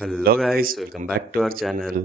Hello guys, welcome back to our channel.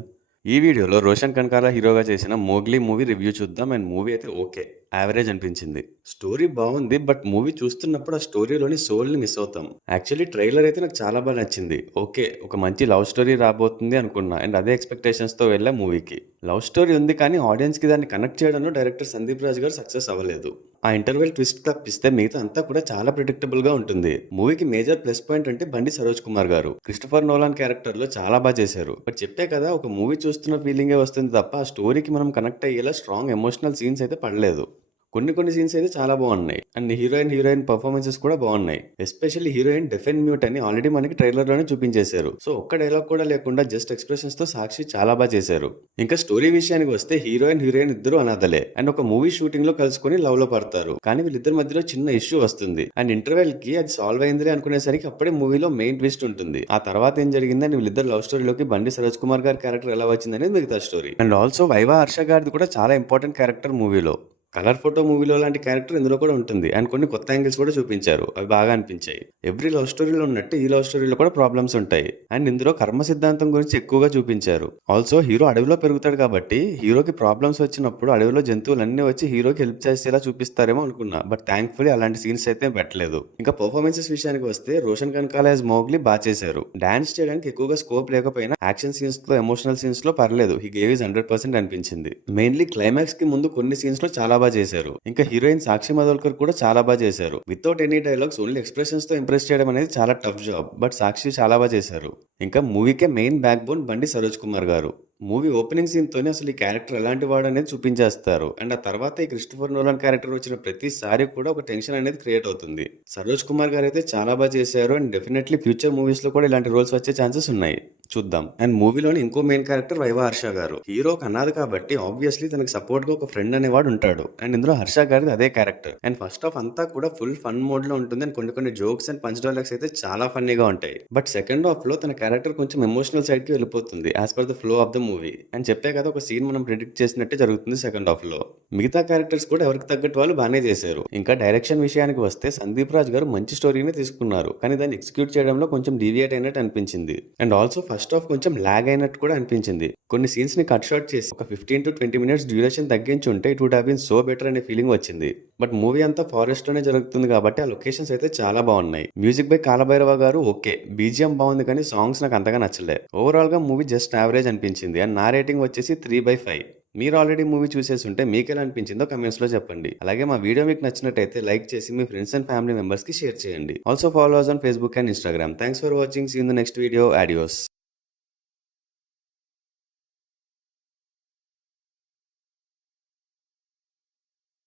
ఈ వీడియోలో రోషన్ కనకాల హీరోగా చేసిన మోగ్లీ మూవీ రివ్యూ చూద్దాం. అండ్ మూవీ అయితే ఓకే, యావరేజ్ అనిపించింది. స్టోరీ బాగుంది, బట్ మూవీ చూస్తున్నప్పుడు ఆ స్టోరీలోని సోల్ని మిస్ అవుతాం. యాక్చువల్లీ ట్రైలర్ అయితే నాకు చాలా బాగా నచ్చింది. ఓకే, ఒక మంచి లవ్ స్టోరీ రాబోతుంది అనుకున్నా, అండ్ అదే ఎక్స్పెక్టేషన్స్తో వెళ్ళా మూవీకి. లవ్ స్టోరీ ఉంది, కానీ ఆడియన్స్కి దాన్ని కనెక్ట్ చేయడంలో డైరెక్టర్ సందీప్ రాజ్ గారు సక్సెస్ అవ్వలేదు. ఆ ఇంటర్వెల్ ట్విస్ట్ తప్పిస్తే మిగతా అంతా కూడా చాలా ప్రిడిక్టబుల్ గా ఉంటుంది. మూవీకి మేజర్ ప్లస్ పాయింట్ అంటే బండి సరోజ్ కుమార్ గారు క్రిస్టఫర్ నోలాన్ క్యారెక్టర్ లో చాలా బాగా చేశారు. బట్ చెప్పే కదా, ఒక మూవీ చూస్తున్న ఫీలింగే వస్తుంది తప్ప ఆ స్టోరీకి మనం కనెక్ట్ అయ్యేలా స్ట్రాంగ్ ఎమోషనల్ సీన్స్ అయితే పడలేదు. కొన్ని సీన్స్ అయితే చాలా బాగున్నాయి, అండ్ హీరోయిన్ పర్ఫార్మెన్సెస్ కూడా బాగున్నాయి. ఎస్పెషల్లీ హీరోయిన్ డెఫెన్ మ్యూట్ అని ఆల్రెడీ మనకి ట్రైలర్ లోనే చూపించేశారు. సో ఒక్క డైలాగ్ కూడా లేకుండా జస్ట్ ఎక్స్ప్రెషన్స్ తో సాక్షి చాలా బాగా చేశారు. ఇంకా స్టోరీ విషయానికి వస్తే హీరోయిన్ ఇద్దరు అనాథలే, అండ్ ఒక మూవీ షూటింగ్ లో కలుసుకుని లవ్ లో పడతారు. కానీ వీళ్ళిద్దరి మధ్యలో చిన్న ఇష్యూ వస్తుంది, అండ్ ఇంటర్వెల్ కి అది సాల్వ్ అయింది అనుకునేసరికి అప్పుడే మూవీలో మెయిన్ ట్విస్ట్ ఉంటుంది. ఆ తర్వాత ఏం జరిగిందని వీళ్ళిద్దరు లవ్ స్టోరీలోకి బండి సరోజ్ కుమార్ గారి క్యారెక్టర్ ఎలా వచ్చింది అనేది మిగతా story. And also viva Harsha గారిది కూడా చాలా ఇంపార్టెంట్ క్యారెక్టర్ మూవీలో. కలర్ ఫోటో మూవీలో లాంటి క్యారెక్టర్ ఇందులో కూడా ఉంటుంది, అండ్ కొన్ని కొత్త యాంగిల్స్ కూడా చూపించారు, అవి బాగా అనిపించాయి. ఎవ్రీ లవ్ స్టోరీలో ఉన్నట్టు ఈ లవ్ స్టోరీలో కూడా ప్రాబ్లమ్స్ ఉంటాయి, అండ్ ఇందులో కర్మ సిద్ధాంతం గురించి ఎక్కువగా చూపించారు. ఆల్సో హీరో అడవిలో పెరుగుతాడు కాబట్టి హీరోకి ప్రాబ్లమ్స్ వచ్చినప్పుడు అడవిలో జంతువులన్నీ వచ్చి హీరోకి హెల్ప్ చేసేలా చూపిస్తారేమో అనుకున్నా, బట్ థ్యాంక్ఫుల్లీ అలాంటి సీన్స్ అయితే పెట్టలేదు. ఇంకా పర్ఫార్మెన్సెస్ విషయానికి వస్తే రోషన్ కనకాల యాజ్ మోగ్లీ బాగా చేశారు. డాన్స్ చేయడానికి ఎక్కువగా స్కోప్ లేకపోయినా యాక్షన్ సీన్స్ తో ఎమోషనల్ సీన్స్ లో పర్లేదు, హీ గేవ్ ఇస్ 100% అనిపించింది. మెయిన్లీ క్లైమాక్స్ కి ముందు కొన్ని సీన్స్ లో చాలా బాగా చేశారు. ఇంకా హీరోయిన్ సాక్షి మధోల్కర్ కూడా చాలా బాగా చేశారు. Without any dialogues, only expressions తో ఇంప్రెస్ చేయడం అనేది చాలా టఫ్ జాబ్, బట్ సాక్షి చాలా బాగా చేశారు. ఇంకా మూవీకే మెయిన్ బ్యాక్ బోన్ బండి సరోజ్ కుమార్ గారు. మూవీ ఓపెనింగ్ సీన్ తోనే అసలు ఈ క్యారెక్టర్ ఎలాంటి వాడు అనేది చూపించేస్తారు, అండ్ ఆ తర్వాత ఈ క్రిస్టఫర్ నోలాన్ క్యారెక్టర్ వచ్చిన ప్రతిసారి కూడా ఒక టెన్షన్ అనేది క్రియేట్ అవుతుంది. సరోజ్ కుమార్ గారు అయితే చాలా బాగా చేశారు, అండ్ డెఫినెట్లీ ఫ్యూచర్ మూవీస్ లో కూడా ఇలాంటి రోల్స్ వచ్చే ఛాన్సెస్ ఉన్నాయి, చూద్దాం. అండ్ మూవీలోని ఇంకో మెయిన్ క్యారెక్టర్ వైవా హర్ష గారు. హీరోకి అన్నది కాబట్టి ఆబ్వియస్లీ తనకి సపోర్ట్ గా ఒక ఫ్రెండ్ అనేవాడు ఉంటాడు, అండ్ ఇందులో హర్ష గారిది అదే క్యారెక్టర్. అండ్ ఫస్ట్ హాఫ్ అంతా కూడా ఫుల్ ఫన్ మోడ్ లో ఉంటుంది, అండ్ కొన్ని జోక్స్ అండ్ పంచ్ డైలాగ్స్ అయితే చాలా ఫన్నీగా ఉంటాయి. బట్ సెకండ్ హాఫ్ లో తన క్యారెక్టర్ కొంచెం ఎమోషనల్ సైడ్ కి వెళ్ళిపోతుంది as per the flow of the movie. And చెప్పే కదా, ఒక సీన్ మనం ప్రిడిక్ట్ చేసినట్టే జరుగుతుంది సెకండ్ హాఫ్ లో. మిగతా క్యారెక్టర్స్ కూడా ఎవరికి తగ్గట్టు వాళ్ళు బాగానే చేశారు. ఇంకా డైరెక్షన్ విషయానికి వస్తే సందీప్ రాజ్ గారు మంచి స్టోరీని తీసుకున్నారు, కానీ దాన్ని ఎగ్జిక్యూట్ చేయడంలో కొంచెం డీవియేట్ అయినట్టు అనిపించింది. అండ్ ఆల్సో ఫస్ట్ హాఫ్ కొంచెం లాగ్ అయినట్టు కూడా అనిపించింది. కొన్ని సీన్స్ ని కట్ షార్ట్ చేసి ఒక 15 to 20 minutes డ్యూరేషన్ తగ్గించి ఉంటే it would have been so better అనే ఫీలింగ్ వచ్చింది. బట్ మూవీ అంతా ఫారెస్ట్ లోనే జరుగుతుంది కాబట్టి ఆ లొకేషన్స్ అయితే చాలా బాగున్నాయి. మ్యూజిక్ బై కాలభైరవ గారు ఓకే, బీజిఎం బాగుంది, కానీ సాంగ్స్ నాకు అంతగా నచ్చలే. ఓవరాల్ గా మూవీ జస్ట్ యావరేజ్ అనిపించింది, అండ్ నా రేటింగ్ వచ్చేసి 3/5. మీరు ఆల్రెడీ మూవీ చూసేసి ఉంటే మీకు ఎలా అనిపించిందో కమెంట్స్ లో చెప్పండి. అలాగే మా వీడియో మీకు నచ్చినట్టయితే లైక్ చేసి మీ ఫ్రెండ్స్ అండ్ ఫ్యామిలీ మెంబర్స్ కి షేర్ చేయండి. Also follow us on Facebook and Instagram. Thanks for watching. See in the next video. Audios.